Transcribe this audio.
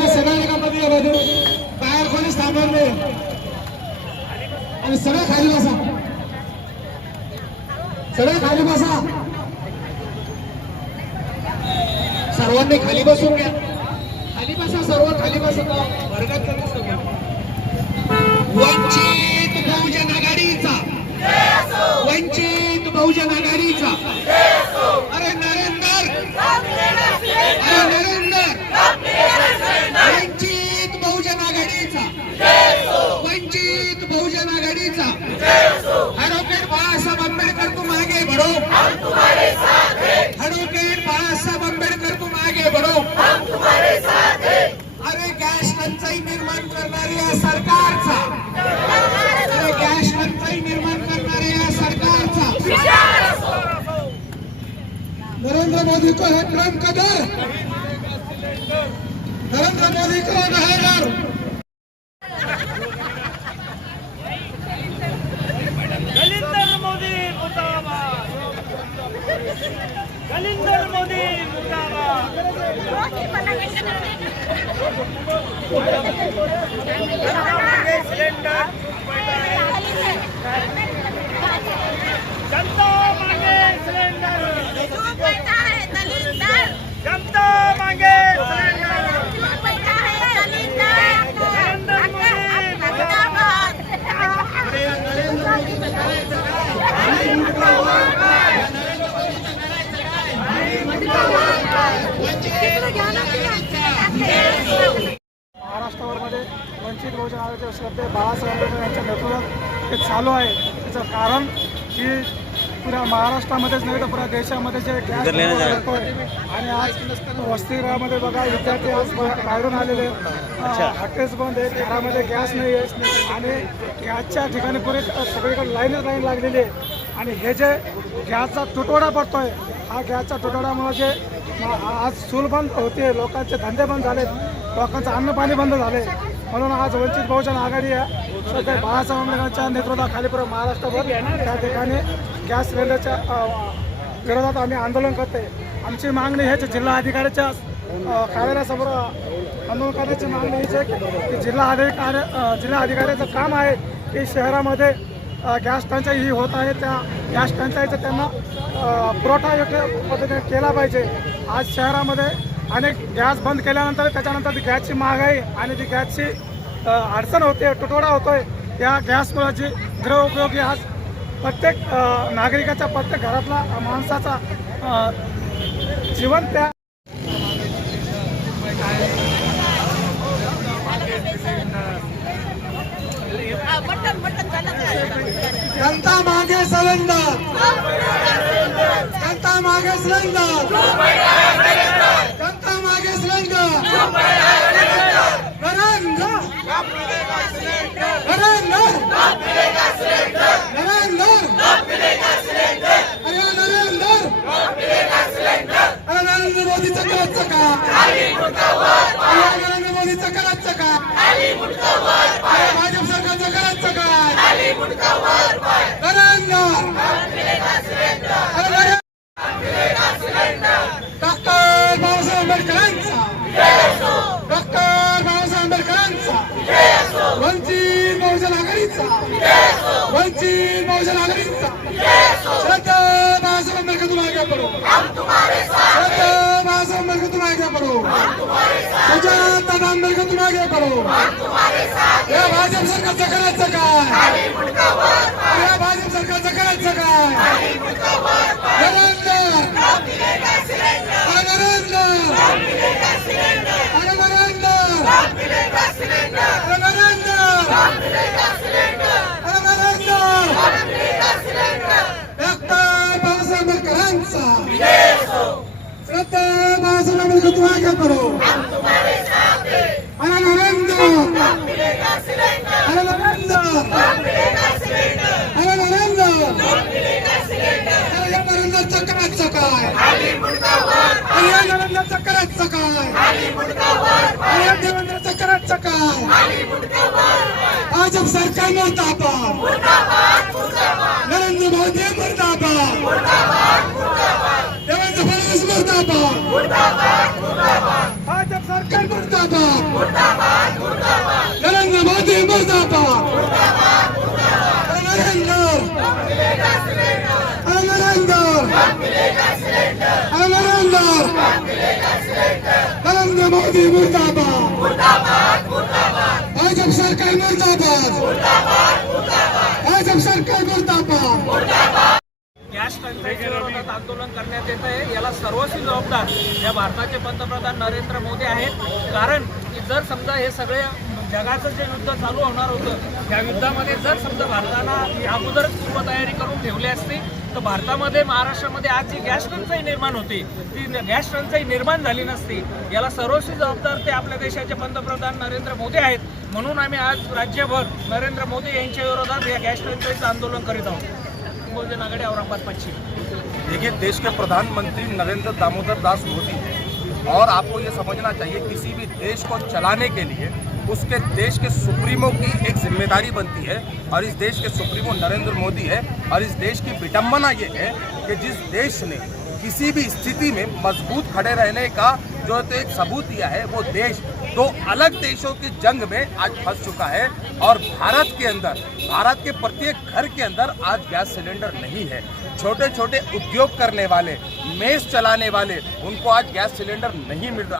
बघा सगळ्या एका पत्रिकेमध्ये बाहेर कोणीच थांबणार नाही आणि सगळं खाली बसा, सगळं खाली बसा, सर्वांनी खाली बसून घ्या, खाली बसा, सर्व खाली बसा. वर्गात वंचित बहुजन आघाडीचा, वंचित बहुजन आघाडीचा, अरे नरेंद्र, अरे नरेंद्र, वंचित बहुजन आघाडीचा, वंचित बहुजन आघाडीचा, ॲडव्होकेट बाळासाहेब आंबेडकर तुम आगे बढ़ो, ॲडव्होकेट बाळासाहेब आंबेडकर तुम आगे बढ़ो. अरे गॅस टंचाई निर्माण करणाऱ्या सरकारचा, अरे गॅस टंचाई निर्माण करणाऱ्या सरकारचा नरेंद्र मोदी को है ट्रम्प का डर, नरेंद्र मोदी को नहीं डर. नरेंद्र मोदी मुर्दाबाद, नरेंद्र मोदी मुर्दाबाद. जनता मांगे सिलेंडर, जनता मांगे सिलेंडर. महाराष्ट्रामध्ये वंचित बहुजन आघाडीचे श्रद्धे बाळासाहेब आंबेडकर यांच्या नेतृत्वात हे चालू आहे. त्याचं कारण की पुऱ्या महाराष्ट्रामध्येच नाही तर पुऱ्या देशामध्ये जे गॅस येतोय आणि आज वसतिगृहामध्ये बघा विद्यार्थी आज बाहेरून आलेले, हॉटेल्स बंद आहेत, घरामध्ये गॅस नाही आहे आणि गॅसच्या ठिकाणी पुरे सगळीकडे लाईन लागलेली आहे. आणि हे जे गॅसचा तुटवडा पडतोय, हा गॅसचा तुटवड्यामुळे जे आज चूल बंद होते, लोकांचे धंदे बंद झाले, लोकांचं अन्नपाणी बंद झाले. म्हणून आज वंचित बहुजन आघाडी आहे सध्या बाळासाहेब आंबेडकरांच्या नेतृत्वाखाली पुढे महाराष्ट्रभर त्या ठिकाणी गॅस सिलेंडरच्या विरोधात आम्ही आंदोलन करतोय. आमची मागणी हेच जिल्हा अधिकाऱ्याच्या कार्यालयासमोर आंदोलन करण्याची मागणी हीच आहे की जिल्हा अधिकाऱ्याचं काम आहे की शहरामध्ये गॅस टंचाई ही होत आहे, त्या गॅस टंचाईचा त्यांना पुरवठा योग्य पद्धतीने केला पाहिजे. आज शहरामध्ये अनेक गॅस बंद केल्यानंतर त्याच्यानंतर ती गॅसची महागाई आणि ती गॅसची अडचण होते, तुटवडा होतोय. या गॅसमुळे जी गृहउपयोगी आज प्रत्येक नागरिकाच्या, प्रत्येक घरातला माणसाचा जीवन त्या जनता मागे सिलेंडर, जनता मागे सिलेंडर, जनता मागे सिलेंडर. नरेंद्र, नरेंद्र, नरेंद्र, अरे नरेंद्र, अरे नरेंद्र मोदीचं करायचं का, अरे नरेंद्र मोदीचं करायचं का, अरे भाजप सरकारचं करायचं का, नरेंद्र, अरे डॉक्टर बाबासाहेब आंबेडकरांचा, डॉक्टर बाबासाहेब आंबेडकरांचा, वंचित बहुजन आघाडीचा, वंचित बहुजन आघाडीचा, श्रद्धा बाबासाहेब आंबेडकर तुम आगे बढ़ो, श्रद्धा बाबासाहेब आंबेडकर तुम आगे बढ़ो, सुजाता आंबेडकर तुम आगे बढ़ो. या भाजप सरकारचं करायचं काय, या भाजप सरकारचं करायचं काय, नरेंद्र, अरे नरेंद्र, अरे नरेंद्र, अरे नरेंद्र, अरे नरेंद्र, डॉक्टर बाबासाहेब आंबेडकरांचा, श्रद्धा बाबासाहेब आंबेडकर तुम आगे बढ़ो. अरे नरेंद्र, अरे नरेंद्र, अरे नरेंद्र, अरे या नरेंद्रचं करायचं काय, अरे या नरेंद्रचं करायचं काय, अरे या देवेंद्रचं करायचं काय, भाजप सरकार मुर्दाबाद, नरेंद्र मोदी मुर्दाबाद, देवेंद्र फडणवीस मुर्दाबाद. भाजप सरकार मुर्दाबाद नरेंद्र मोदी मुर्दाबाद नरेंद्र मोदी मुर्दाबाद भाजप सरकार मुर्दाबाद भाजप सरकार मुर्दाबाद गॅस टंचाईच्या विरोधात आंदोलन करण्यात येत आहे. याला सर्वस्वी जबाबदार या भारताचे पंतप्रधान नरेंद्र मोदी आहेत. कारण की जर समजा हे सगळे जगाचं जे युद्ध चालू होणार होतं त्या युद्धामध्ये जर समजा भारतानं अगोदरच पूर्वतयारी करून ठेवली असती तर भारतामध्ये महाराष्ट्रामध्ये आज जी गॅस टंचाई निर्माण होती ती गॅस टंचाई निर्माण झाली नसती. याला सर्वस्वी जबाबदार ते आपल्या देशाचे पंतप्रधान नरेंद्र मोदी आहेत. म्हणून आम्ही आज राज्यभर नरेंद्र मोदी यांच्या विरोधात या गॅस टंचाईचं आंदोलन करीत आहोत. भोजन आघाडी औरंगाबाद पश्चिम. देखिए, देश के प्रधानमंत्री नरेंद्र दामोदर दास मोदी हैं और आपको ये समझना चाहिए किसी भी देश को चलाने के लिए उसके देश के सुप्रीमो की एक जिम्मेदारी बनती है और इस देश के सुप्रीमो नरेंद्र मोदी है. और इस देश की विडंबना ये है कि जिस देश ने किसी भी स्थिति में मजबूत खड़े रहने का जो तो एक सबूत दिया है वो देश दो अलग देशों की जंग में आज फंस चुका है. और भारत के अंदर, भारत के प्रत्येक घर के अंदर आज गैस सिलेंडर नहीं है. छोटे छोटे उद्योग करने वाले, मेस चलाने वाले, उनको आज गैस सिलेंडर नहीं मिल रहा.